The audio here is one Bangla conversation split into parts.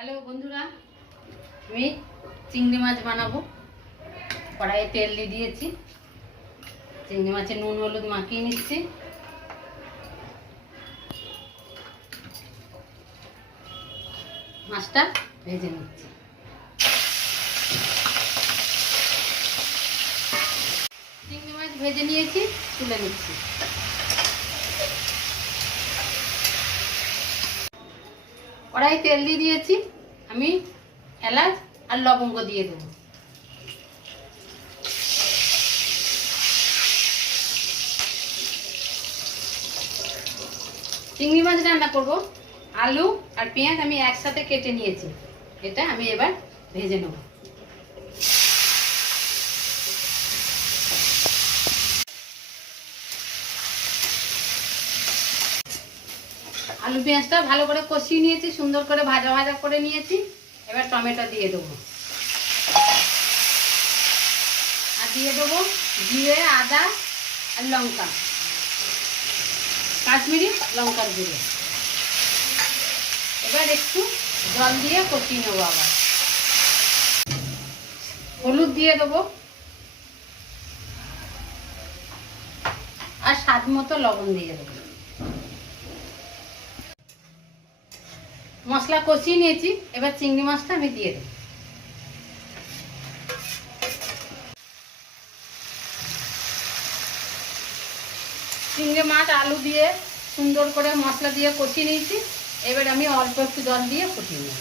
হ্যালো বন্ধুরা, আমি চিংড়ি মাছ বানাবো। কড়াইয়ে তেল দিয়ে দিয়েছি, চিংড়ি মাছে নুন হলুদ মাখিয়ে নিচ্ছি। মাছটা ভেজে নিচ্ছি। চিংড়ি মাছ ভেজে নিয়েছি, তুলে নিচ্ছি। কড়াইয়ে তেল দিয়ে দিয়েছি, আমি এলাচ আর লবঙ্গ দিয়ে দেবো। চিংড়ি মাছ রান্না করব, আলু আর পেঁয়াজ আমি একসাথে কেটে নিয়েছি। এটা আমি এবার ভেজে নেব। আলু পেঁয়াজটা ভালো করে কষিয়ে নিয়েছি, সুন্দর করে ভাজা ভাজা করে নিয়েছি। এবার টমেটো দিয়ে দেবো, আর দিয়ে দেবো জিরে, আদা আর লঙ্কা, কাশ্মীরি লঙ্কার গুঁড়ো। এবার একটু জল দিয়ে কষিয়ে নেবো। আবার হলুদ দিয়ে দেবো আর স্বাদ মতো লবণ দিয়ে দেবো। মশলা কষিয়ে নিয়েছি, এবার চিংড়ি মাছটা আমি দিয়ে দেবো। চিংড়ি মাছ আলু দিয়ে সুন্দর করে মশলা দিয়ে কষিয়ে নিয়েছি। এবার আমি অল্প একটু জল দিয়ে ফুটিয়ে নেব।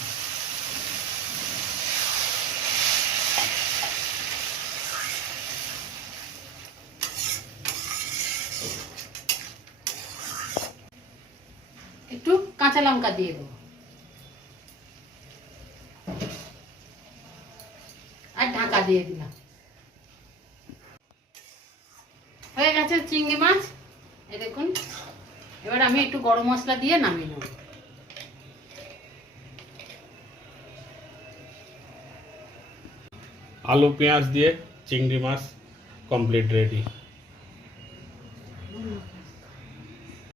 একটু কাঁচা লঙ্কা দিয়ে দেবো আর ঢাকা দিয়ে দিলাম। হয়ে গেছে চিংড়ি মাছ, এই দেখুন। এবার আমি একটু গরম মশলা দিয়ে নামিয়ে নেব। আলু পেঁয়াজ দিয়ে চিংড়ি মাছ কমপ্লিট রেডি।